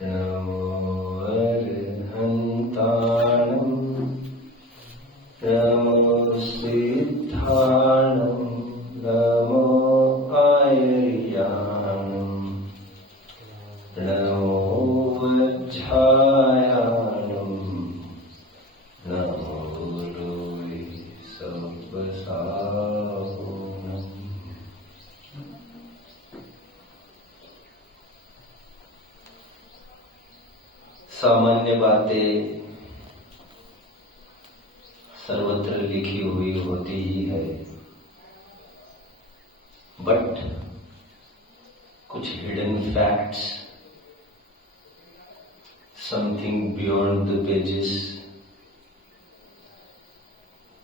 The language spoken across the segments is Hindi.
नमो अर्हन्ताणं नमो सिद्धाणं नमो आयर्याणं नमो वज्रायाणं नमो गुरुवे सब्बसाहुणम्। सामान्य बातें सर्वत्र लिखी हुई होती ही है, बट कुछ hidden facts, something beyond the pages,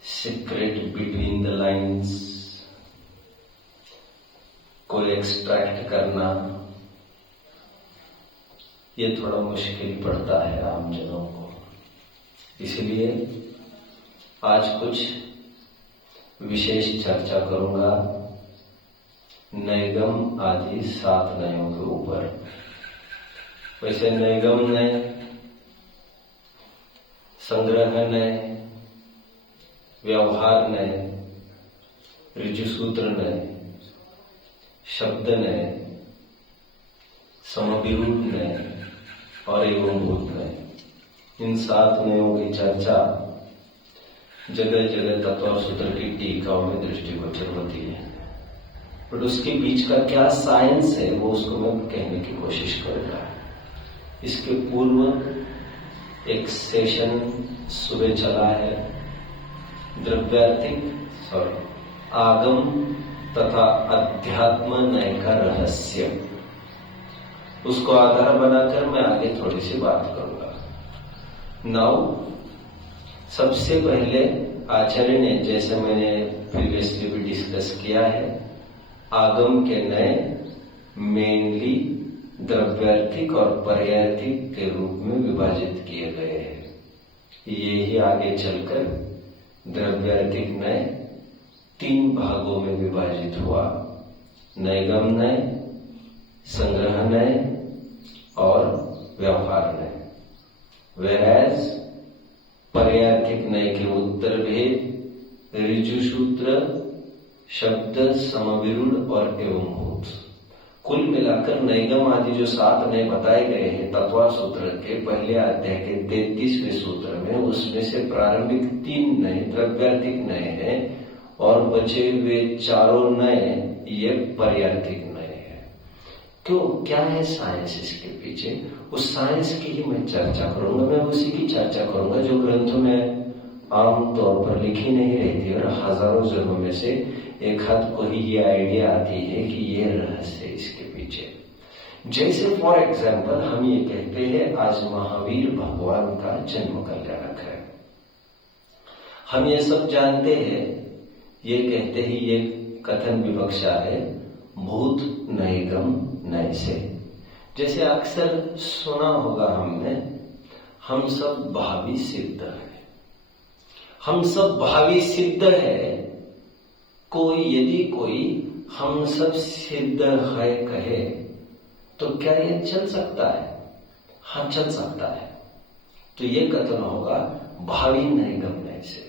secret between the lines को एक्सट्रैक्ट करना ये थोड़ा मुश्किल पड़ता है आम जनों को। इसलिए आज कुछ विशेष चर्चा करूंगा नैगम आदि 7 नयों के ऊपर। वैसे नैगम नय, संग्रह नय, व्यवहार नय, ऋजुसूत्र नय, शब्द नय, समविरूढ़ नय और एवंभूत नय, इन 7 नयों की चर्चा जगह जगह तत्व और सूत्र की टीकाओं में दृष्टिगोचर होती है, बट उसके बीच का क्या साइंस है वो उसको मैं कहने की कोशिश करूंगा। इसके पूर्व एक सेशन सुबह चला है आगम तथा अध्यात्म नय का रहस्य। उसको आधार बनाकर मैं आगे थोड़ी सी बात करूंगा। नाउ सबसे पहले आचार्य ने, जैसे मैंने प्रीवियसली भी डिस्कस किया है, आगम के नय मेनली द्रव्यार्थिक और पर्यार्थिक के रूप में विभाजित किए गए हैं। ये ही आगे चलकर द्रव्यार्थिक नय 3 भागों में विभाजित हुआ, नैगम नय, संग्रह नय और व्यवहार नय। वेराज पर्यार्थिक नय के उत्तर भेद, ऋजुसूत्र, शब्द, समविरूढ़ और एवंभूत, कुल मिलाकर नैगम आदि जो 7 नय बताए गए हैं तत्वा सूत्र के पहले अध्याय के 33वें सूत्र में, उसमें से प्रारंभिक 3 नय द्रव्यार्थिक नय है और बचे हुए 4 नय ये पर्यार्थिक नय है। क्यों, क्या है साइंस इसके पीछे, उस साइंस की ही मैं चर्चा करूंगा। मैं उसी की चर्चा करूंगा जो ग्रंथों में आम तौर पर लिखी नहीं रहती और हजारों जन्मों में से एक हाथ को ही ये आइडिया आती है कि ये रहस्य है इसके पीछे। जैसे फॉर एग्जाम्पल हम ये कहते हैं आज महावीर भगवान का जन्म कल्याणक है, हम ये सब जानते हैं, ये कहते ही ये कथन विवक्षा है भूत नैगम नय से। जैसे अक्सर सुना होगा हमने, हम सब भावी सिद्ध है, हम सब भावी सिद्ध है। यदि कोई हम सब सिद्ध है कहे तो क्या ये चल सकता है? हाँ, चल सकता है। तो ये कथन होगा भावी नैगम नय से।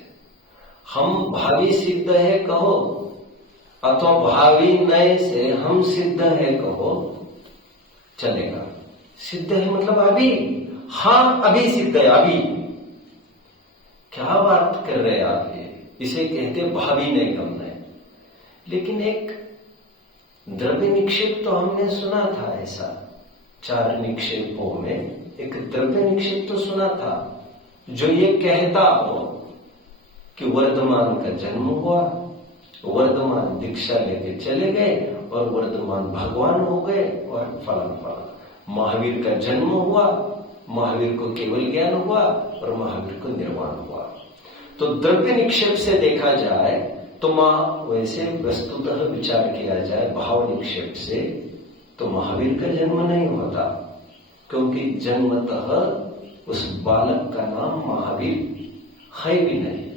हम भावी सिद्ध है कहो अथवा भावी नय से हम सिद्ध है कहो, चलेगा। सिद्ध है मतलब अभी, हाँ अभी सिद्ध है, अभी। क्या बात कर रहे हैं आप? ये इसे कहते भावी नैगम नय। लेकिन एक द्रव्य निक्षेप तो हमने सुना था, ऐसा 4 निक्षेपों में एक द्रव्य निक्षेप तो सुना था जो ये कहता हो कि वर्धमान का जन्म हुआ, वर्धमान दीक्षा लेके चले गए और वर्धमान भगवान हो गए और फलन फलन। महावीर का जन्म हुआ, महावीर को केवल ज्ञान हुआ और महावीर को निर्वाण हुआ। तो द्रव्य निक्षेप से देखा जाए तो वैसे वस्तुतः विचार किया जाए भाव निक्षेप से तो महावीर का जन्म नहीं होता, क्योंकि जन्मतः उस बालक का नाम महावीर है भी नहीं।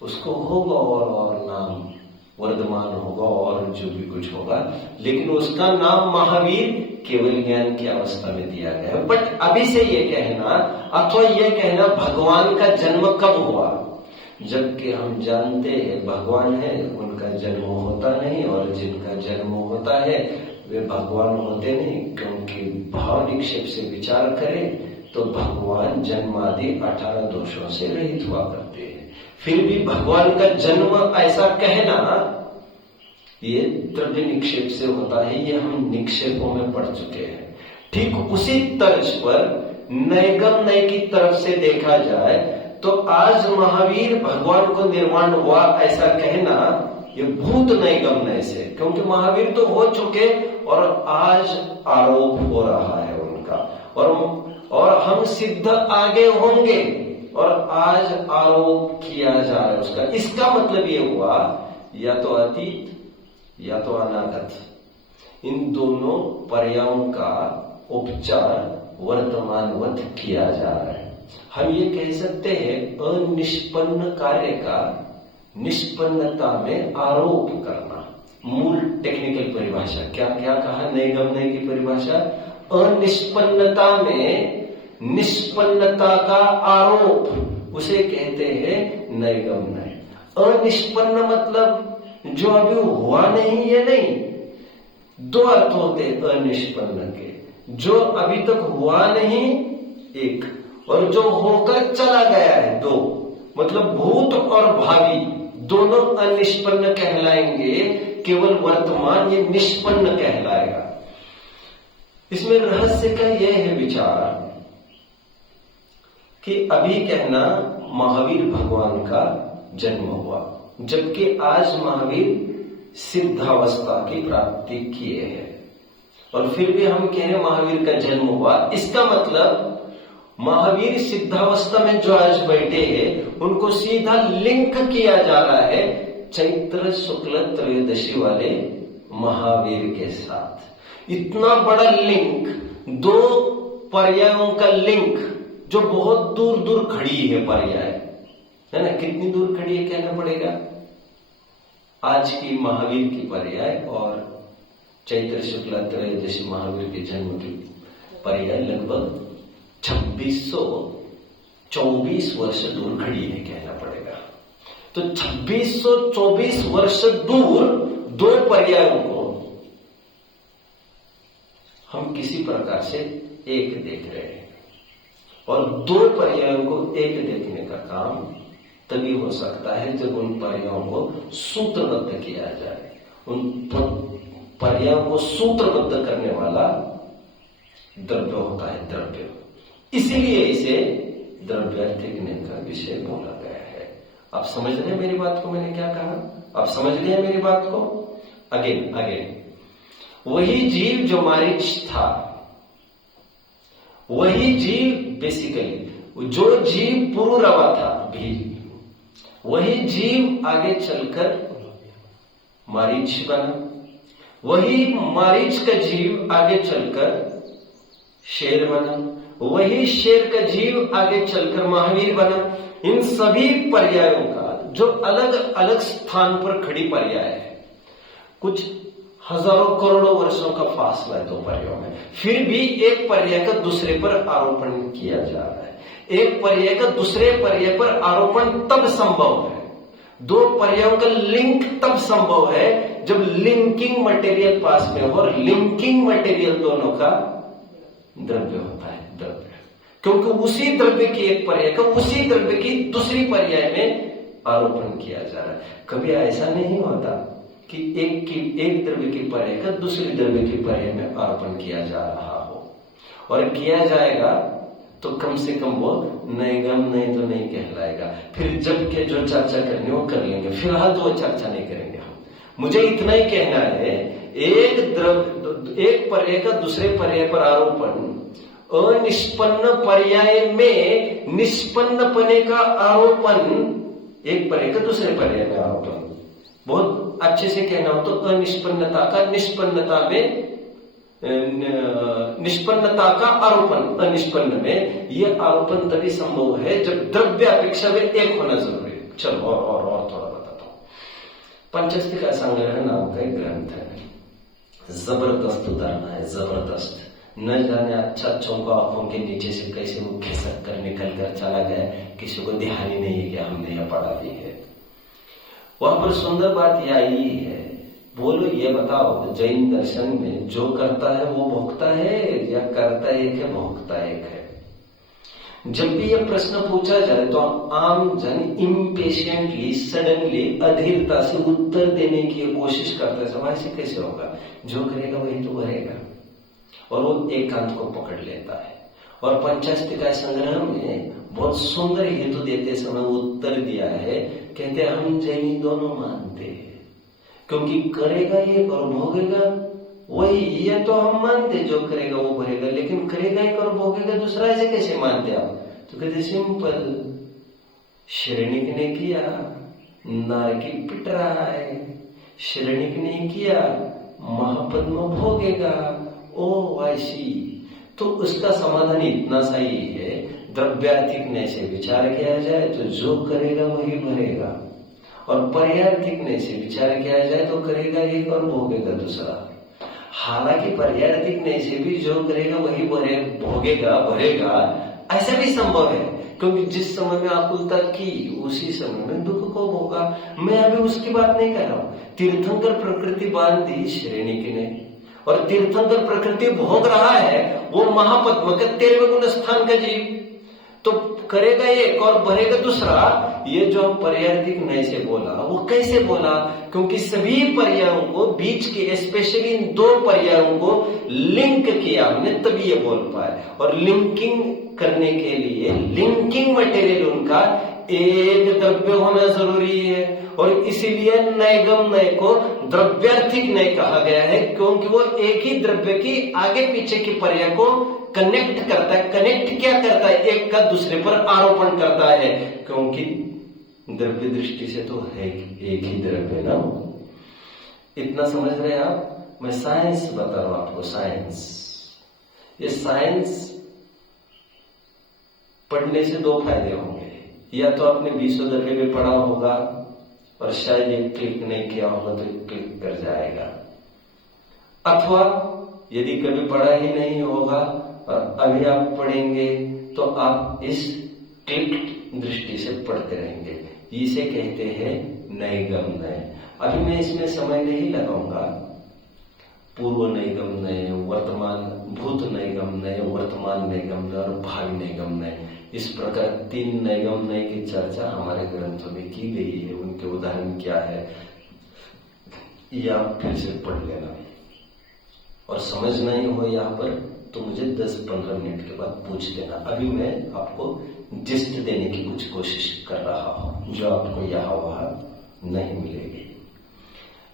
उसको होगा और नाम वर्धमान होगा और जो भी कुछ होगा, लेकिन उसका नाम महावीर केवल ज्ञान की अवस्था में दिया गया है। बट अभी से ये कहना अथवा ये कहना भगवान का जन्म कब हुआ, जबकि हम जानते हैं भगवान है उनका जन्म होता नहीं, और जिनका जन्म होता है वे भगवान होते नहीं, क्योंकि भाव निक्षेप से विचार करें तो भगवान जन्मादि 18 दोषों से रहित हुआ करते हैं। फिर भी भगवान का जन्म ऐसा कहना ये द्रव्य निक्षेप से होता है, ये हम निक्षेपों में पढ़ चुके हैं। ठीक उसी तर्ज पर नैगम नय की तरफ से देखा जाए तो आज महावीर भगवान को निर्माण हुआ ऐसा कहना ये भूत नैगम नय से, क्योंकि महावीर तो हो चुके और आज आरोप हो रहा है उनका, और हम सिद्ध आगे होंगे और आज आरोप किया जा रहा है उसका। इसका मतलब ये हुआ या तो अतीत या तो अनागत, इन दोनों पर्यायों का उपचार वर्तमानवत किया जा रहा है। हम ये कह सकते हैं अनिष्पन्न कार्य का निष्पन्नता में आरोप करना। मूल टेक्निकल परिभाषा क्या क्या कहा नैगम नय की परिभाषा, अनिष्पन्नता में निष्पन्नता का आरोप, उसे कहते हैं नैगम नय। अनिष्पन्न मतलब जो अभी हुआ नहीं ये नहीं, दो अर्थ होते हैं अनिष्पन्न के, जो अभी तक हुआ नहीं एक, और जो होकर चला गया है दो, मतलब भूत और भावी दोनों अनिष्पन्न कहलाएंगे, केवल वर्तमान ये निष्पन्न कहलाएगा। इसमें रहस्य का यह है विचार कि अभी कहना महावीर भगवान का जन्म हुआ, जबकि आज महावीर सिद्धावस्था की प्राप्ति किए हैं, और फिर भी हम कह रहे महावीर का जन्म हुआ। इसका मतलब महावीर सिद्धावस्था में जो आज बैठे हैं उनको सीधा लिंक किया जा रहा है चैत्र शुक्ल त्रयोदशी वाले महावीर के साथ। इतना बड़ा लिंक, दो पर्यायों का लिंक जो बहुत दूर दूर खड़ी है पर्याय, है ना, कितनी दूर खड़ी है कहना पड़ेगा। आज की महावीर की पर्याय और चैत्र शुक्ल त्रयोदशी महावीर के जन्म की पर्याय लगभग 2624 वर्ष दूर खड़ी है कहना पड़ेगा। तो 2624 वर्ष दूर दो पर्यायों को हम किसी प्रकार से एक देख रहे हैं, और दो पर्यायों को एक देखने का काम तभी हो सकता है जब उन पर्यायों को सूत्रबद्ध किया जाए। उन पर्यायों को सूत्रबद्ध करने वाला द्रव्य होता है द्रव्य, इसीलिए इसे द्रव्यार्थिक का विषय बोला गया है। आप समझ रहे हैं मेरी बात को, मैंने क्या कहा, आप समझ गए मेरी बात को। अगेन वही जीव जो मारीच था, वही जीव बेसिकली जो जीव पुरुरवा था भी, वही जीव आगे चलकर मारीच बना, वही मारीच का जीव आगे चलकर शेर बना, वही शेर का जीव आगे चलकर महावीर बना। इन सभी पर्यायों का जो अलग अलग स्थान पर खड़ी पर्याय है, कुछ हजारों करोड़ों वर्षों का फासला है दो पर्यायों में, फिर भी एक पर्याय का दूसरे पर आरोपण किया जा रहा है। एक पर्याय का दूसरे पर्याय पर आरोपण तब संभव है, दो पर्यायों का लिंक तब संभव है जब लिंकिंग मटेरियल पास में हो, और लिंकिंग मटेरियल दोनों का द्रव्य होता है द्रव्य, क्योंकि उसी द्रव्य की एक पर्याय का उसी द्रव्य की दूसरी पर्याय में आरोपण किया जा रहा है। कभी ऐसा नहीं होता कि एक द्रव्य की पर्याय का दूसरी द्रव्य की पर्याय में आरोपण किया जा रहा हो, और किया जाएगा तो कम से कम वो नैगम नय तो नहीं कहलाएगा। फिर जब के जो चर्चा करनी वो कर लेंगे, फिलहाल तो वो चर्चा नहीं करेंगे हम। मुझे इतना ही कहना है, एक पर्याय का दूसरे पर्याय पर आरोपण अनिष्पन्न पर्याय में निष्पन्नपने का आरोपण, एक पर्याय का दूसरे पर्याय में आरोपण, बहुत अच्छे से कहना हो तो अनिष्पन्नता का निष्पन्नता में, निष्पन्नता का आरोपण अनिष्पन्न में, यह आरोपण तभी संभव है जब द्रव्य अपेक्षा में एक होना जरूरी है। चलो और थोड़ा बताता हूं। पंचस्तिका संग्रह नाम का एक ग्रंथ है, जबरदस्त उदाहरण है, जबरदस्त। न जाने अच्छों को आंखों के नीचे से कैसे वो खिसक कर निकल कर चला गया, किसी को ध्यान ही नहीं है कि हमने यह पढ़ा दी है। वहां पर सुंदर बात यह आई है, बोलो ये बताओ, जैन दर्शन में जो करता है वो भोगता है या करता एक है भोगता एक है? जब भी यह प्रश्न पूछा जाए तो आम जन इम्पेशेंटली, सडनली, अधीरता से उत्तर देने की कोशिश करता है। समाज से कैसे होगा? जो करेगा वही तो करेगा, और वो एकांत को पकड़ लेता है। और पंचस्तिका संग्रह में बहुत सुंदर हेतु देते समय उत्तर दिया है, कहते हम जैनी दोनों मानते हैं, क्योंकि करेगा एक और भोगेगा वही। ये तो हम मानते जो करेगा वो भरेगा, लेकिन करेगा एक और भोगेगा दूसरा, ऐसे कैसे मानते आप? तो कहते सिंपल, श्रेणिक ने किया, नारकी पिट रहा है, श्रेणिक ने किया, महापद्म भोगेगा। ओ ऐसी, तो उसका समाधान इतना सही है, द्रव्यार्थिक से विचार किया जाए तो जो करेगा वही भरेगा, और पर्यार्थिक से विचार किया जाए तो करेगा एक और भोगेगा दूसरा। हालांकि पर्यार्थिक से भी जो करेगा वही भोगेगा भरेगा, ऐसा भी संभव है, क्योंकि जिस समय में आकुलता की उसी समय में दुख को भोगा। मैं अभी उसकी बात नहीं कर रहा हूं। तीर्थंकर प्रकृति बांध दी श्रेणिक ने, और तीर्थंकर प्रकृति भोग रहा है वो महापद्म का 13वें गुण स्थान का जीव, तो करेगा एक और भरेगा दूसरा। ये जो पर्यायिक नय से बोला, वो कैसे बोला? क्योंकि सभी पर्यायों को बीच के, स्पेशली इन दो पर्यायों को लिंक किया हमने, तभी ये बोल पाए। और लिंकिंग करने के लिए लिंकिंग मटेरियल उनका एक द्रव्य होना जरूरी है, और इसीलिए नैगम नय को द्रव्यार्थिक नय कहा गया है, क्योंकि वो एक ही द्रव्य की आगे पीछे के पर्याय को कनेक्ट करता है। कनेक्ट क्या करता है? एक का दूसरे पर आरोपण करता है, क्योंकि द्रव्य दृष्टि से तो है एक ही द्रव्य ना। इतना समझ रहे आप? मैं साइंस बता रहा हूं आपको, साइंस। ये साइंस पढ़ने से दो फायदे होंगे, या तो आपने 20 दफे भी पढ़ा होगा और शायद ये क्लिक नहीं किया होगा तो क्लिक कर जाएगा, अथवा यदि कभी पढ़ा ही नहीं होगा और अभी आप पढ़ेंगे तो आप इस क्लिक दृष्टि से पढ़ते रहेंगे। इसे कहते हैं नैगम नय। अभी मैं इसमें समय नहीं लगाऊंगा। पूर्व नैगम नय, वर्तमान भूत नैगम नय, वर्तमान नैगम नय और भावी नैगम नय, इस प्रकार 3 नैगम नय की चर्चा हमारे ग्रंथों में की गई है। उनके उदाहरण क्या है ये आप फिर से पढ़ लेना, और समझ नहीं हो यहाँ पर तो मुझे 10-15 मिनट के बाद पूछ देना। अभी मैं आपको जिस्ट देने की कुछ कोशिश कर रहा हूं, जो आपको यहाँ वहां नहीं मिलेगी।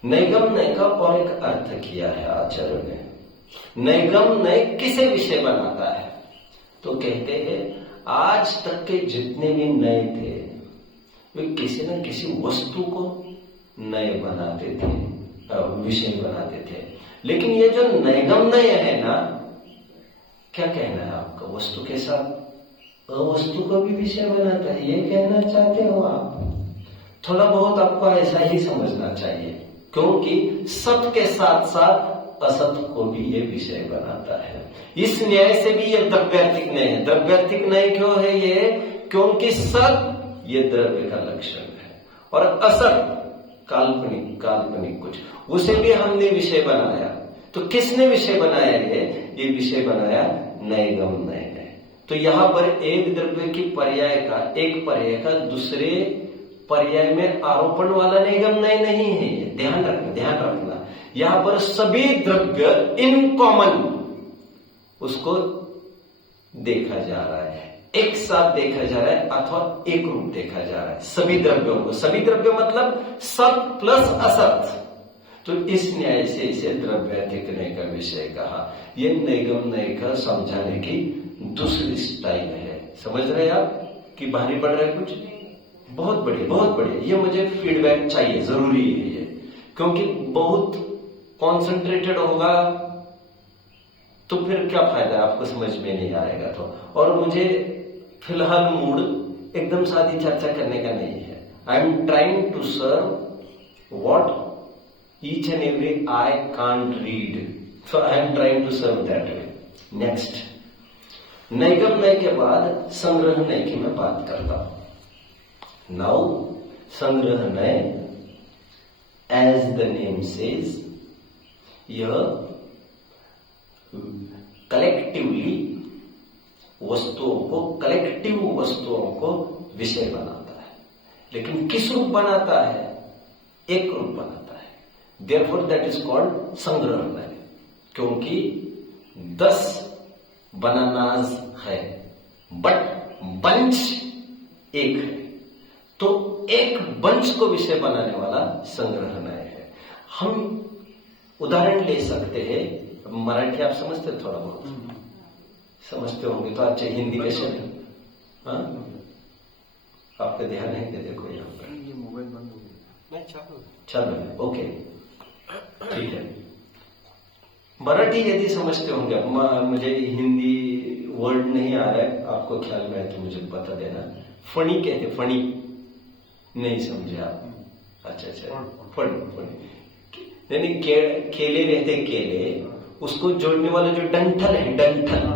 नैगम नय का और एक अर्थ किया है आचार्य ने। नैगम नय किसे विषय बनाता है? तो कहते हैं आज तक के जितने भी नय थे वे किसी न किसी वस्तु को नय बनाते थे, विषय बनाते थे। लेकिन ये जो नैगम नय है ना, क्या कहना है आपका? वस्तु के साथ अवस्तु को भी विषय बनाता है, ये कहना चाहते हो आप? थोड़ा बहुत आपको ऐसा ही समझना चाहिए, क्योंकि सत के साथ साथ असत को भी ये विषय बनाता है। इस न्याय से भी ये द्रव्यार्थिक न्याय है। द्रव्यार्थिक न्याय क्यों है ये? क्योंकि सत ये द्रव्य का लक्षण है, और असत काल्पनिक कुछ, उसे भी हमने विषय बनाया। तो किसने विषय बनाया? ये विषय बनाया नैगम नय ने। तो यहां पर एक द्रव्य की पर्याय का, एक पर्याय का दूसरे पर्याय में आरोपण वाला नैगम नय नहीं है। ध्यान रखना। यहां पर सभी द्रव्य इन कॉमन उसको देखा जा रहा है, एक साथ देखा जा रहा है, अथवा एक रूप देखा जा रहा है सभी द्रव्यों को। सभी द्रव्य मतलब सत प्लस असत। तो इस न्याय से इसे द्रव्यार्थिक नय का विषय कहा। यह नैगम नय का समझाने की दूसरी स्टाइल है। समझ रहे आप कि भारी पड़ रहा है कुछ? बहुत बढ़िया। ये मुझे फीडबैक चाहिए, जरूरी है ये, क्योंकि बहुत कॉन्सेंट्रेटेड होगा तो फिर क्या फायदा है, आपको समझ में नहीं आएगा तो। और मुझे फिलहाल मूड एकदम सादी चर्चा करने का नहीं है। I am trying to serve what each and every I can't read, so I am trying to serve that way. Next, नैगम नय के बाद संग्रह नय की मैं बात करता हूं. Now संग्रह नय, as the name says, यह कलेक्टिवली वस्तुओं को, कलेक्टिव वस्तुओं को विषय बनाता है. लेकिन किस रूप बनाता है? एक रूप बनाता है. Therefore that is called संग्रहणय. क्योंकि 10 बनानाज है, बट बंच एक है, तो एक बंच को विषय बनाने वाला संग्रहणय है. हम उदाहरण ले सकते हैं. मराठी आप समझते थोड़ा बहुत? समझते होंगे तो अच्छे. हिंदी के शब्द, हाँ, आपका ध्यान है कि देखो यहाँ पर ये मोबाइल बंद हो गया. चालू है. ओके, ठीक है. मराठी यदि समझते होंगे, मुझे हिंदी वर्ड नहीं आ रहा है, आपको ख्याल में है तो मुझे बता देना. फणी कहते, फणी नहीं समझे आप? अच्छा, फणी नहीं, केले रहते, केले, उसको जोड़ने वाला जो डंठल है, डंठल,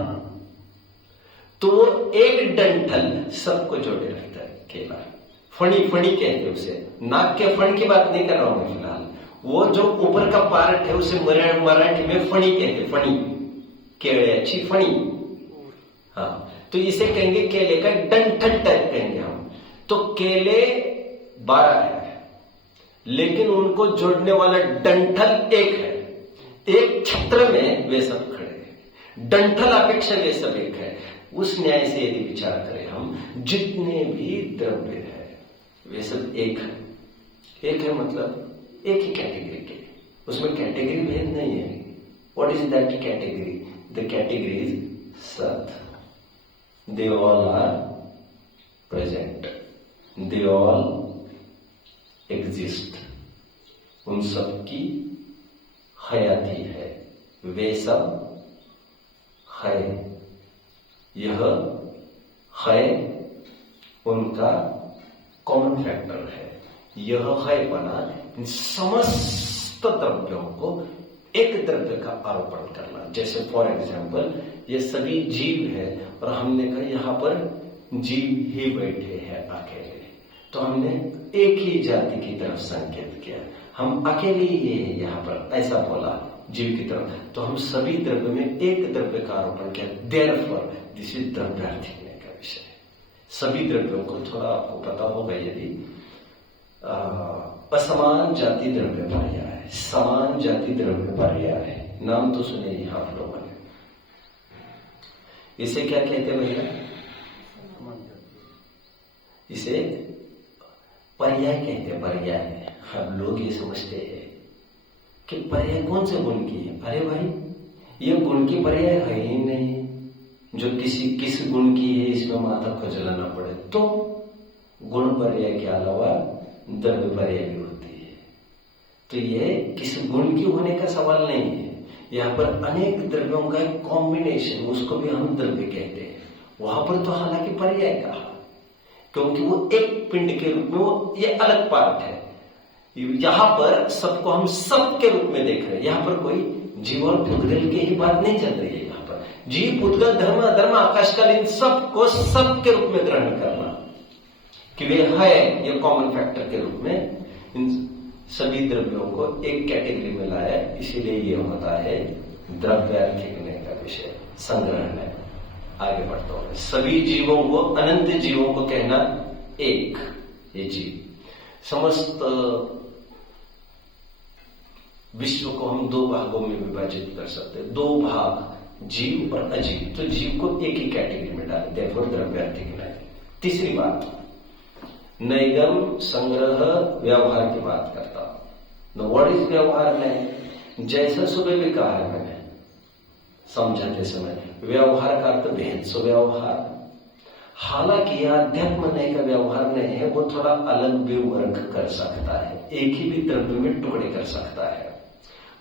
तो वो एक डंठल सबको जोड़े रखता है, केला. फणी कहते उसे. नाक के फण की बात नहीं कर रहा हूं मैं फिलहाल. वो जो ऊपर का पार्ट है उसे मराठी में फणी कहते. फणी, केळ्याची फणी. हाँ, तो इसे कहेंगे केले का डंठल टाइप कहेंगे हम. तो केले 12 है, लेकिन उनको जोड़ने वाला डंठल एक है. एक छत्र में वे सब खड़े हैं. डंठल अपेक्षा वे सब एक है. उस न्याय से यदि विचार करें हम, जितने भी द्रव्य है वे सब एक है. एक है मतलब एक ही कैटेगरी के, उसमें कैटेगरी भेद नहीं है. What is that category? The category is सत. They all are present, they all exist. उन सब की हयाती है, वे सब है. यह है उनका कॉमन फैक्टर है. यह है बना इन समस्त द्रव्यों को एक द्रव्य का आरोपण करना. जैसे फॉर एग्जाम्पल, ये सभी जीव है और हमने कहा यहां पर जीव ही बैठे हैं अकेले, तो हमने एक ही जाति की तरफ संकेत किया. हम अकेले ही है यहां पर, ऐसा बोला जीव की तरफ. तो हम सभी द्रव्य में एक द्रव्य का आरोपण किया. देयरफॉर दिस इज द्रव्यार्थिक का विषय. सभी द्रव्यों को, थोड़ा आपको पता होगा, यदि असमान जाति द्रव्य पर्याय, समान जाति द्रव्य पर्याय, नाम तो सुने ही आप लोगों ने. इसे क्या कहते भैया? इसे पर्याय कहते हैं. पर्याय हम लोग ये समझते हैं कि पर्याय कौन से गुण की है. अरे भाई, ये गुण की पर्याय है ही नहीं. जो किस गुण की है इसमें माथा को जलाना पड़े तो गुण पर्याय के अलावा द्रव्य पर्याय भी होती है. तो ये किस गुण की होने का सवाल नहीं है. यहाँ पर अनेक द्रव्यों का एक कॉम्बिनेशन, उसको भी हम द्रव्य कहते हैं. वहां पर तो हालांकि पर्याय कहा, क्योंकि वो एक पिंड के रूप में, वो ये अलग पार्ट है. यहां पर सबको हम सब के रूप में देख रहे हैं. यहां पर कोई जीव और पुद्गल की ही बात नहीं चल रही है. यहां पर जीव, पुद्गल, धर्म, अधर्म, आकाशकाल, इन सबको सब के रूप में ग्रहण करना कि वे है, ये कॉमन फैक्टर के रूप में इन सभी द्रव्यों को एक कैटेगरी में लाया. इसीलिए ये होता है द्रव्यार्थिक का विषय, संग्रहण है. आगे बढ़ता हूं. सभी जीवों को, अनंत जीवों को कहना एक, ये जीव. समस्त विश्व को हम 2 भागों में विभाजित कर सकते हैं. 2 भाग, जीव और अजीव. तो जीव को एक ही कैटेगरी में डाल दें, फिर द्रव्यार्थिक नहीं. तीसरी बात, नैगम, संग्रह, व्यवहार की बात करता हूं. व्हाट इज व्यवहार में? जैसा सुबह भी कहा है मैंने समझाते समय, व्यवहार का अर्थ भेद. सो व्यवहार, हालांकि यह अध्यात्म नय का व्यवहार नहीं है, वो थोड़ा अलग भी वर्क कर सकता है, एक ही भी द्रव्य में टुकड़े कर सकता है.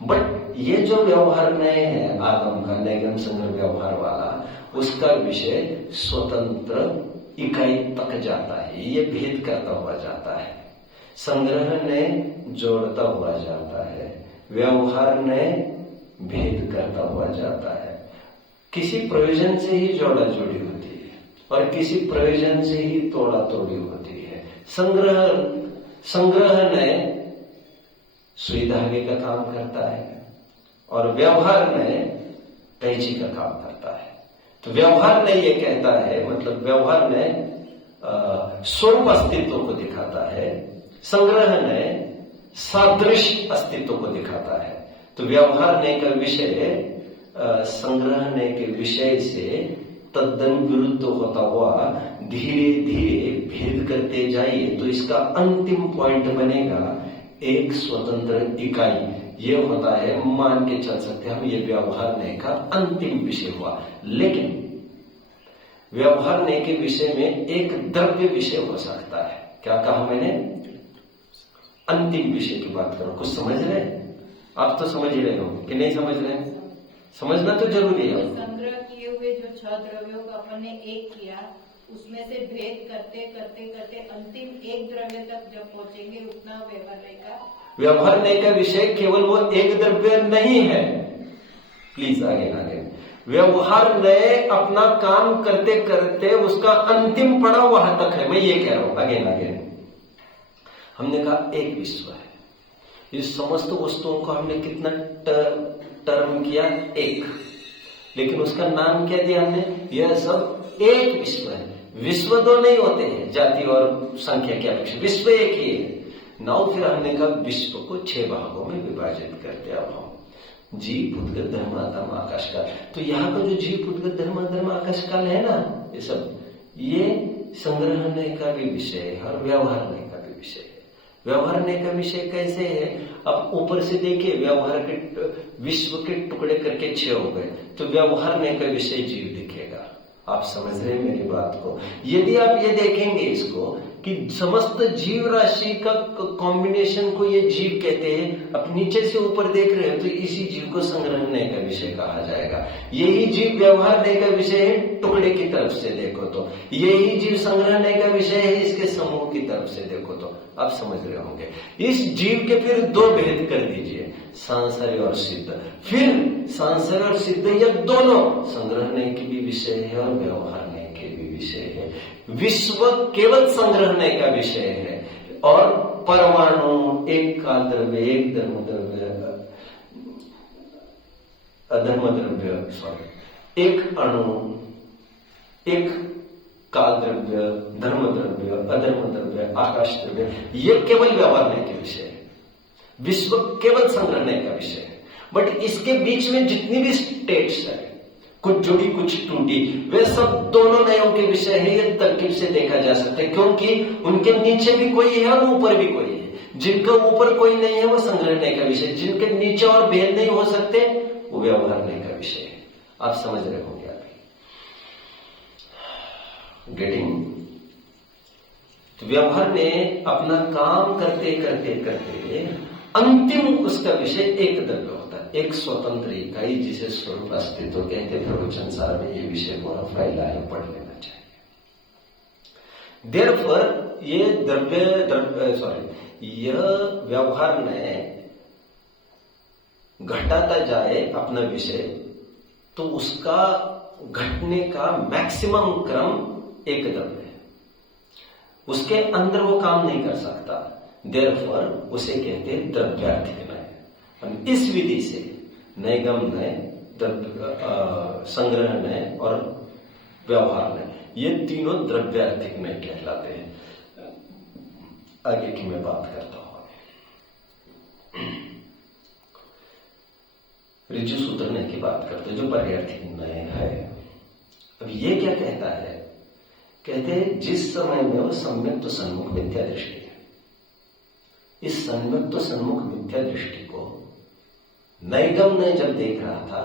बट ये जो व्यवहार नय है आगम का, नैगम संग्रह व्यवहार वाला, उसका विषय स्वतंत्र इकाई तक जाता है. ये भेद करता हुआ जाता है. संग्रह ने जोड़ता हुआ जाता है, व्यवहार ने भेद करता हुआ जाता है। किसी प्रयोजन से ही जोड़ा जोड़ी होती है और किसी प्रयोजन से ही तोड़ा तोड़ी होती है। संग्रह ने सुई धागे का काम करता है और व्यवहार में कैंची का काम करता है। तो व्यवहार ने ये कहता है, मतलब व्यवहार ने स्वरूप अस्तित्व को दिखाता है, संग्रह ने सादृश्य अस्तित्व को दिखाता है। तो व्यवहारने का विषय संग्रहने के विषय से तद्दन विरुद्ध होता हुआ धीरे धीरे भेद करते जाइए तो इसका अंतिम पॉइंट बनेगा एक स्वतंत्र इकाई। ये होता है, मान के चल सकते हम, ये व्यवहारने का अंतिम विषय हुआ। लेकिन व्यवहारने के विषय में एक द्रव्य विषय हो सकता है। क्या कहा मैंने? अंतिम विषय की बात करो। कुछ समझ रहे? आप तो समझ ही रहे हो कि नहीं समझ रहे? समझना तो जरूरी है। संग्रह किए हुए जो 6 द्रव्यों का अपन ने एक किया, उसमें से भेद करते करते करते अंतिम एक द्रव्य तक जब पहुंचेंगे उतना व्यवहारने का विषय केवल वो एक द्रव्य नहीं है। प्लीज आगे आगे। व्यवहार ने अपना काम करते करते उसका अंतिम पड़ाव वहां तक है, मैं ये कह रहा हूं। आगे हमने कहा एक विश्व है। इस समस्त वस्तुओं को हमने कितना टर्म किया? एक। लेकिन उसका नाम क्या दिया हमने? यह सब एक विश्व है। विश्व दो नहीं होते हैं जाति और संख्या के अपेक्षा, विश्व एक ही है। नाउ फिर हमने कहा विश्व को 6 भागों में विभाजित करते। अब हम जीव, भूतगत, धर्म, आत्मा, आकाश काल। तो यहाँ का जो जीव, भूतगत, धर्म, आकाश काल है ना, ये सब ये संग्रहने का भी विषय है और व्यवहारने का भी विषय है। व्यवहारने का विषय कैसे है? अब ऊपर से देखिए, व्यवहार के विश्व के टुकड़े करके 6 हो गए, तो व्यवहारने का विषय जीव दिखेगा। आप समझ रहे हैं मेरी बात को? यदि आप ये देखेंगे इसको कि समस्त जीव राशि का कॉम्बिनेशन को ये जीव कहते हैं, अब नीचे से ऊपर देख रहे हो तो इसी जीव को संग्रहने का विषय कहा जाएगा। यही जीव व्यवहारने का विषय है, टुकड़े की तरफ से देखो तो। यही जीव संग्रहने का विषय है, इसके समूह की तरफ से देखो तो। आप समझ रहे होंगे। इस जीव के फिर 2 भेद कर दीजिए, सांसारिक और सिद्ध। फिर सांसारिक और सिद्ध ये दोनों संग्रहने की भी विषय है और व्यवहारने के भी विषय है। विश्व केवल संग्रहने का विषय है और परमाणु, एक काल द्रव्य, एक धर्म द्रव्य, अधर्म द्रव्य, एक अणु, एक काल द्रव्य, धर्म द्रव्य, अधर्म द्रव्य, आकाश द्रव्य, ये केवल व्यवहारने के विषय है। विश्व केवल संग्रहने का विषय है। बट इसके बीच में जितनी भी स्टेट्स है, कुछ जुड़ी कुछ टूटी, वे सब दोनों नयों के विषय है। ये तरकीब से देखा जा सकता है, क्योंकि उनके नीचे भी कोई है और ऊपर भी कोई है। जिनका ऊपर कोई नहीं है वो संग्रहने का विषय, जिनके नीचे और भेद नहीं हो सकते वो व्यवहारने का विषय है। आप समझ रहे होंगे अभी? गेटिंग? तो व्यवहार ने अपना काम करते करते करते अंतिम उसका विषय एक द्रव्य होता है, एक स्वतंत्र इकाई, जिसे स्वरूप अस्तित्व कहते। प्रवचन सार में ये विषय पूरा फैला है, पढ़ लेना चाहिए। देयरफॉर ये यह व्यवहार ने घटाता जाए अपना विषय, तो उसका घटने का मैक्सिमम क्रम एक द्रव्य है। उसके अंदर वो काम नहीं कर सकता। देयरफॉर उसे कहते हैं द्रव्यार्थिक नय। इस विधि से नैगम नय, संग्रह नय और व्यवहार नय, ये तीनों द्रव्यार्थिक नय कहलाते हैं। आगे की मैं बात करता हूं। ऋजु सूत्र नय की बात करते हैं, जो पर्यार्थिक नय है। अब ये क्या कहता है? कहते हैं जिस समय में वो सम्यक तो सन्मुख मिथ्या दृष्टि है, इस सम्यक तो सन्मुख मिथ्या दृष्टि को नैगम ने जब देख रहा था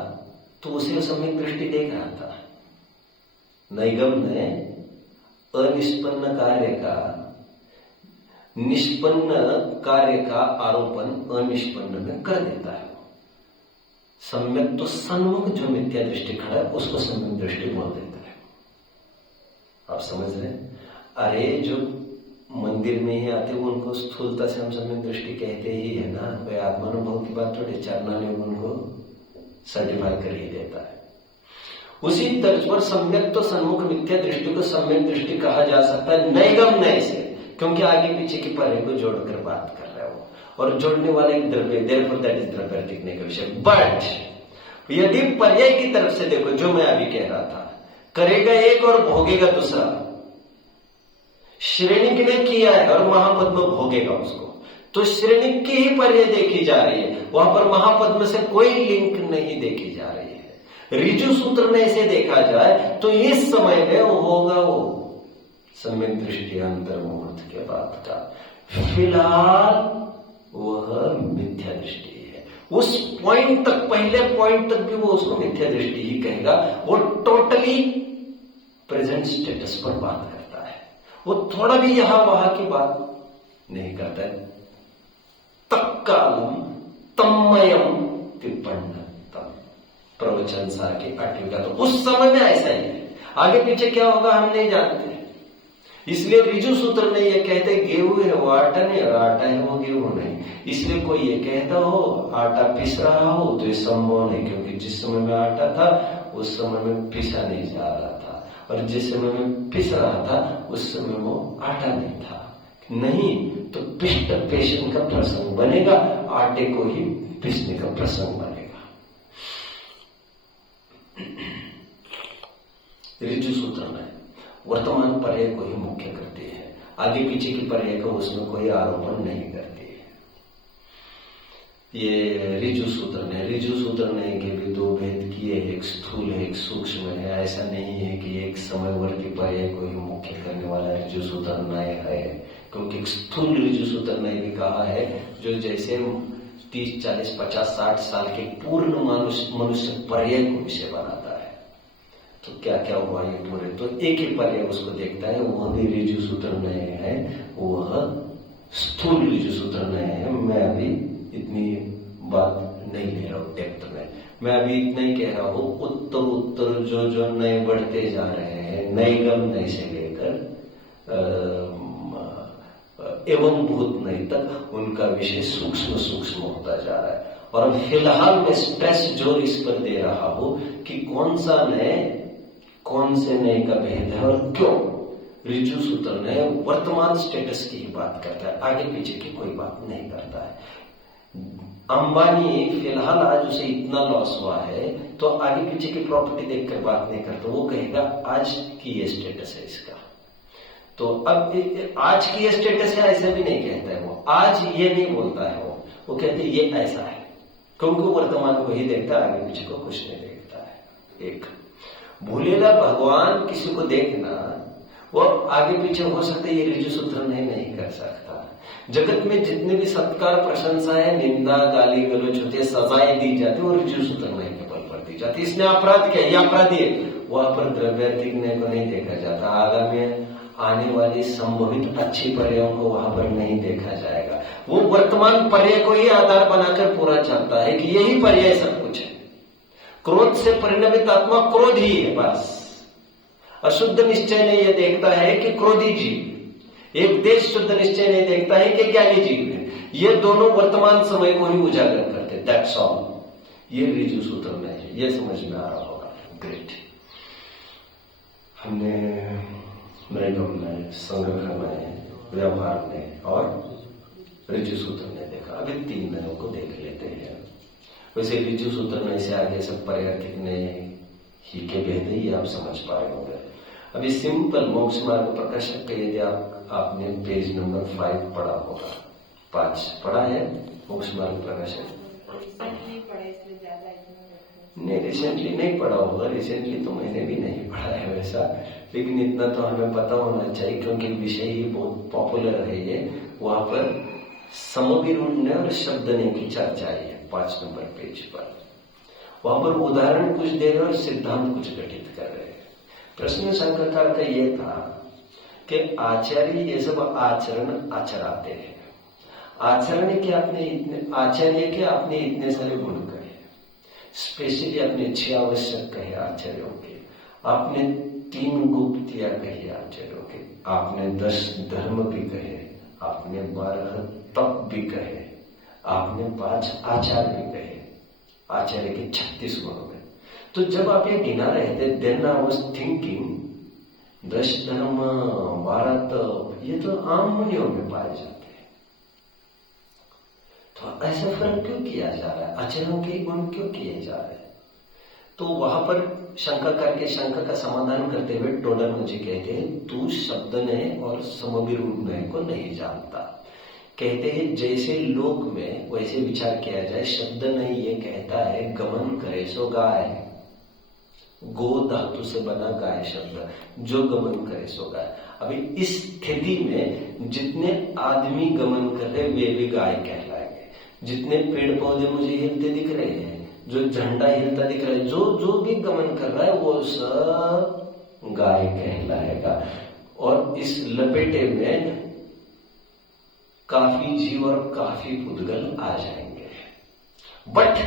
तो उसे सम्यक दृष्टि देख रहा था। नैगम ने अनिष्पन्न कार्य का, निष्पन्न कार्य का आरोपण अनिष्पन्न में कर देता है। सम्यक तो सन्मुख जो मिथ्या दृष्टि खड़ा है उसको सम्यक दृष्टि बोल देता है। आप समझ रहे हैं? अरे जो मंदिर में ही आते उनको स्थूलता से हम सम्यक दृष्टि कहते ही है ना, कोई आत्मानुभव की बात थोड़ी, चरणानुयोग उनको सर्टिफाई कर ही देता है। उसी तर्ज पर सम्यक तो सन्मुख मिथ्या दृष्टि को सम्यक दृष्टि कहा जा सकता है, नैगम नय से, क्योंकि आगे पीछे की पर्याय को जोड़कर बात कर रहा है वो, और जोड़ने वाला एक द्रव्य, देयरफॉर दैट इज द्रव्य टिकने का विषय। बट यदि पर्याय की तरफ से देखो, जो मैं अभी कह रहा था, करेगा एक और भोगेगा दूसरा, श्रेणिक ने किया है और महापद्म भोगेगा उसको, तो श्रेणिक की ही पर्याय देखी जा रही है, वहां पर महापद्म से कोई लिंक नहीं देखी जा रही है। ऋजु सूत्र में इसे देखा जाए तो इस समय में वो होगा वो सम्यक दृष्टि अंतर्मुहूर्त के बाद का, फिलहाल वह मिथ्या दृष्टि है। उस पॉइंट तक, पहले पॉइंट तक भी वो उसको मिथ्या दृष्टि ही कहेगा, वो टोटली प्रेजेंट स्टेटस पर बात करता है, वो थोड़ा भी यहां वहां की बात नहीं करता है। तत्कालम तन्मयम विपन्नतम, प्रवचन सार की 8वीं का, तो उस समय में ऐसा ही है, आगे पीछे क्या होगा हम नहीं जानते। इसलिए ऋजु सूत्र में ये कहते गेहूं है वो आटा नहीं, और आटा है वो गेहूं नहीं। इसलिए कोई ये कहता हो आटा पिस रहा हो तो ये संभव नहीं, क्योंकि जिस समय में आटा था उस समय में पिसा नहीं जा रहा था, और जिस समय में पिस रहा था उस समय वो आटा नहीं था। नहीं तो पिष्ट पेशन का प्रसंग बनेगा, आटे को ही पिसने का प्रसंग बनेगा। ऋजु सूत्र में वर्तमान पर्याय को ही मुख्य करती है, आगे पीछे की पर्याय को उसमें कोई आरोपण नहीं करती है। ये ऋजु सूत्र ने के भी दो भेद किए, एक स्थूल है एक सूक्ष्म है। ऐसा नहीं है कि एक समयवर्ती पर्याय को ही मुख्य करने वाला ऋजु सूत्र नय है, क्योंकि स्थूल ऋजु सूत्र ने भी कहा है जो जैसे 30, 40, 50, 60 साल के पूर्ण मनुष्य पर्याय को विषय बनाता है, तो क्या क्या हुआ ये पूरे, तो एक ही पर्याय उसको देखता है, वह भी ऋजु सूत्र नय है, वह स्थूल ऋजु सूत्र नय है। मैं अभी इतनी बात नहीं ले रहा हूं डेप्थ में, मैं अभी इतना ही कह रहा हूं, उत्तर जो नए बढ़ते जा रहे हैं, नए गम नए से लेकर एवं भूत नए तक, उनका विषय सूक्ष्म होता जा रहा है। और अब फिलहाल मैं स्ट्रेस जोर इस पर दे रहा हूं कि कौन सा नए, कौन से नए का भेद है और क्यों। ऋजु सूत्र ने वर्तमान स्टेटस की ही बात करता है, आगे पीछे की कोई बात नहीं करता है। अंबानी फिलहाल आज उसे इतना लॉस हुआ है तो आगे पीछे की प्रॉपर्टी देखकर बात नहीं करता, वो कहेगा आज की ये स्टेटस है इसका। तो अब आज की ये स्टेटस है ऐसा भी नहीं कहता है वो, आज ये नहीं बोलता है वो कहते ये ऐसा है, क्योंकि वर्तमान को ही देखता है, आगे पीछे को कुछ नहीं देखता है। एक भूलेला भगवान किसी को देखना, वो आगे पीछे हो सकता है, ये ऋजु सूत्र नहीं कर सकता। जगत में जितने भी सत्कार प्रशंसा है, निंदा गाली गलौज होते, सजाएं दी जाती, वो ऋजु सूत्र नहीं के बल पर दी जाती। इसने अपराध किया, ये अपराधी है, वहां पर द्रव्यार्थिकने को नहीं देखा जाता। आगामी आने वाली संभवित अच्छी पर्यायों को वहां पर नहीं देखा जाएगा। वो वर्तमान पर्याय को ही आधार बनाकर पूरा चलता है कि यही पर्याय सब कुछ है। क्रोध से परिणमित आत्मा क्रोध ही है बस। अशुद्ध निश्चय ने यह देखता है कि क्रोधी जीव, एक देश शुद्ध निश्चय नहीं देखता है कि ज्ञानी जीव है। ये दोनों वर्तमान समय को ही उजागर करते, दैट्स ऑल। ये ऋजु सूत्र में है, ये समझ में आ रहा होगा। ग्रेट। हमने नैगम में, संग्रह में, व्यवहार में और ऋजु सूत्र में देखा। अभी 3 नयों को देख लेते हैं। वैसे ऋजु सूत्र में से आगे सब पर्यार्थिक ने ही के भेद ही आप समझ पाए होंगे। अभी सिंपल मोक्ष मार्ग प्रकाशक का यदि आपने पेज नंबर 5 पढ़ा होगा, 5 पढ़ा है मोक्ष मार्ग प्रकाशक? नहीं, रिसेंटली नहीं पढ़ा होगा। रिसेंटली तो मैंने भी नहीं पढ़ा है वैसा, लेकिन इतना तो हमें पता होना चाहिए क्योंकि विषय ही बहुत पॉपुलर है ये। वहां पर समविरूढ़ और शब्दने की चर्चा है 5 नंबर पेज पर। वहां पर उदाहरण कुछ दे रहे और सिद्धांत कुछ गठित कर रहे हैं। प्रश्न शंकरकार का यह था कि आचार्य ये सब आचरण आचराते हैं। आचरण के आपने इतने, आचार्य के आपने इतने सारे गुण कहे, स्पेशली अपने 6 आवश्यक कहे आचार्यों के। आपने 3 गुप्तियां कही आचार्यों के, आपने 10 धर्म भी कहे, आपने 12 तप भी कहे, आपने 5 आचार भी कहे, आचार्य के 36 गुणों में। तो जब आप ये गिना रहे थे, देन आई वाज थिंकिंग 10 धर्म 12 तप, ये तो आम मुनियों में पाए जाते हैं, तो ऐसा फर्क क्यों किया जा रहा है, आचार्यों के गुण क्यों किए जा रहे हैं? तो वहां पर शंका करके शंका का समाधान करते हुए टोडर मुझे कहते हैं, तू शब्द नय और समविरूढ़ नय को नहीं जानता। कहते हैं जैसे लोक में वैसे विचार किया जाए, शब्द नय ये कहता है गमन करे सो गाय, गो धातु से बना गाय शब्द, जो गमन करे सो गाय। अभी इस स्थिति में जितने आदमी गमन कर रहे वे भी गाय कहलाएंगे, जितने पेड़ पौधे मुझे हिलते दिख रहे हैं, जो झंडा हिलता दिख रहा है, जो भी गमन कर रहा है वो सब गाय कहलाएगा। और इस लपेटे में काफी जीव और काफी पुद्गल आ जाएंगे। बट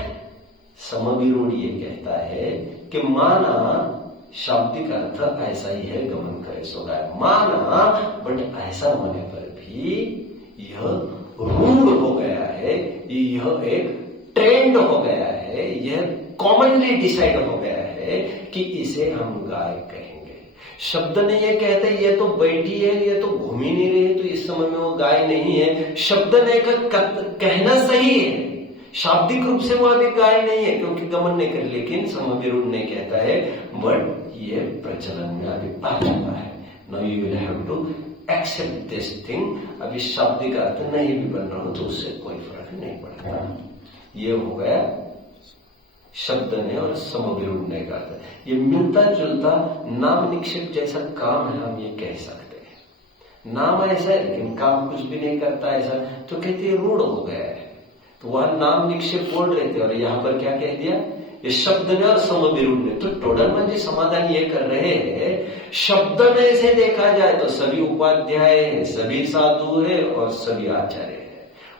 समविरूढ़ ये कहता है कि माना शाब्दिक अर्थ ऐसा ही है, गमन करे सो गाय माना, बट ऐसा होने पर भी यह रूढ़ हो गया है, यह एक ट्रेंड हो गया है, यह कॉमनली डिसाइड हो गया है कि इसे हम गाय कहेंगे। शब्द ने ये कहते ये तो बैठी है, ये तो घूम ही नहीं रही है, तो इस समय में वो गाय नहीं है। शब्द ने का कहना सही है, शाब्दिक रूप से वो अभी गाय नहीं है क्योंकि गमन नहीं कर, लेकिन समविरूढ़ ने कहता है बट ये प्रचलन में अभी आ चुका है। Now you will have to accept this thing. अभी शाब्दिक अर्थ नहीं भी बन रहा हो तो उससे कोई फर्क नहीं पड़ता। ये हो गया शब्द ने और समविरूढ़ ने का अर्थ। ये मिलता जुलता नाम निक्षेप जैसा काम है, हम ये कह सकते हैं। नाम ऐसा है लेकिन काम कुछ भी नहीं करता ऐसा, तो कहते हैं रूढ़ हो गया है। तो वह नाम निक्षेप बोल रहे थे और यहां पर क्या कह दिया, ये शब्द ने और समविरूढ़ ने। तो टोडरमन जी समाधान ये कर रहे हैं, शब्द में से देखा जाए तो सभी उपाध्याय है, सभी साधु है और सभी आचार्य है।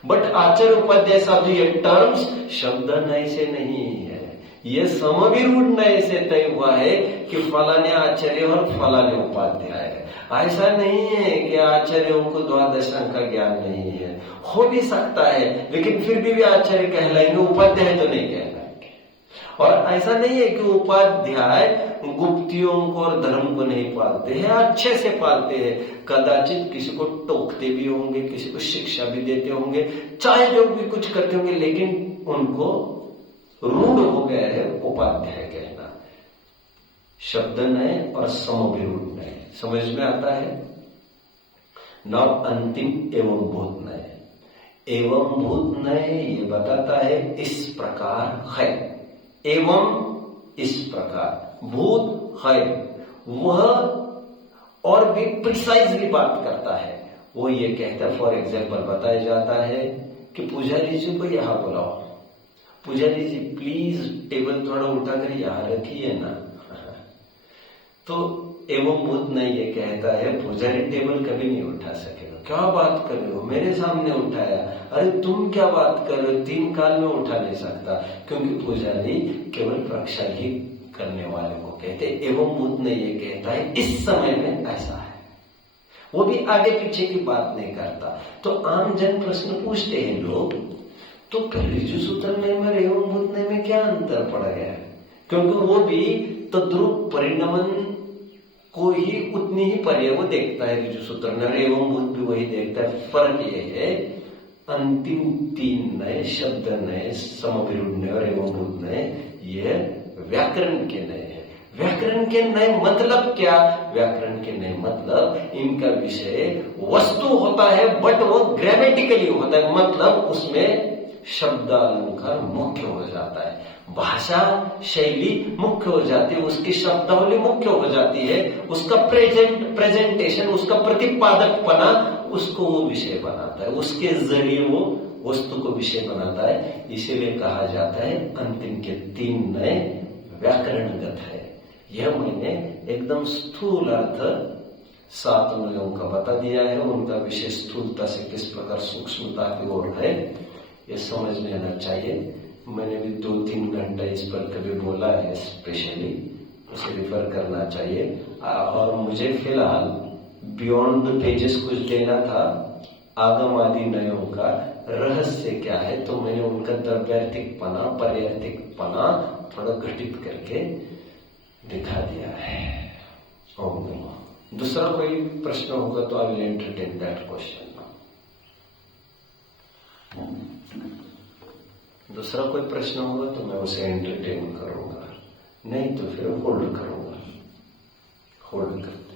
बट आचार्य उपाध्याय साधु ये टर्म्स शब्द नय से नहीं है, ये समविरूढ़ नय से तय हुआ है कि फलाने आचार्य और फलाने उपाध्याय है। ऐसा नहीं है कि आचार्यों को द्वादश अंक का ज्ञान नहीं है, हो भी सकता है, लेकिन फिर भी आचार्य कहलाएंगे, उपाध्याय तो नहीं कहलाएंगे। और ऐसा नहीं है कि उपाध्याय गुप्तियों को और धर्म को नहीं पालते हैं, अच्छे से पालते हैं। कदाचित किसी को टोकते भी होंगे, किसी को शिक्षा भी देते होंगे, चाहे जो भी कुछ करते होंगे, लेकिन उनको रूढ़ हो गया है उपाध्याय कहना। शब्द नय और समविरूढ़ नय समझ में आता है। नाउ अंतिम एवं भूत नय। एवं भूत नय ये बताता है इस प्रकार है, एवं इस प्रकार, भूत है वह और भी प्रिसाइजली बात करता है। वो ये कहता है, फॉर एग्जाम्पल बताया जाता है कि पुजारी जी को यहां बुलाओ, पुजारी जी प्लीज टेबल थोड़ा उठाकर यहां रखिए ना। तो एवं भूत नहीं ये कहता है पुजारी टेबल कभी नहीं उठा सकेगा। क्या बात कर रहे हो, मेरे सामने उठाया, अरे तुम क्या बात कर रहे हो, 3 काल में उठा नहीं सकता, क्योंकि पुजारी केवल रक्षा ही करने वाले को कहते। एवं भूत ने ये कहता है इस समय में ऐसा है, वो भी आगे पीछे की बात नहीं करता। तो आम जन प्रश्न पूछते हैं लोग, तो फिर ऋजु सूत्र नय में एवं भूत नय में क्या अंतर पड़ गया है? क्योंकि वो भी तद्रूप परिणमन को ही उतनी ही पर्याय वो देखता है ऋजु सूत्र नय, एवं भूत भी वही देखता है। फर्क ये है अंतिम 3 नय, शब्द नय, समविरूढ़ नय और एवं भूत नय, ये व्याकरण के नय है। व्याकरण के नय मतलब क्या? व्याकरण के नय मतलब इनका विषय वस्तु होता है, बट वो ग्रामेटिकली होता है, मतलब उसमें शब्द अलंकार मुख्य हो जाता है, भाषा शैली मुख्य हो जाती है, उसकी शब्दावली मुख्य हो जाती है, उसका प्रेजेंटेशन, उसका प्रतिपादकपना उसको वो विषय बनाता है, उसके जरिए वो वस्तु को विषय बनाता है। इसीलिए कहा जाता है अंतिम के 3 नय व्याकरणगत है। यह मैंने एकदम स्थूल अर्थ 7 नयों का बता दिया है, उनका विषय स्थूलता से किस प्रकार सूक्ष्मता की ओर है ये समझ लेना चाहिए। मैंने भी 2-3 घंटा इस पर कभी बोला है स्पेशली, उसे रिफर करना चाहिए। और मुझे फिलहाल बियॉन्ड द पेजेस कुछ देना था, आगम आदि नयों का रहस्य क्या है, तो मैंने उनका द्रव्यार्थिकपना पर्यार्थिकपना थोड़ा घटित करके दिखा दिया है। ओम नमः। दूसरा कोई प्रश्न होगा तो I will entertain that question. दूसरा कोई प्रश्न होगा तो मैं उसे एंटरटेन करूंगा, नहीं तो फिर होल्ड करूंगा। होल्ड करते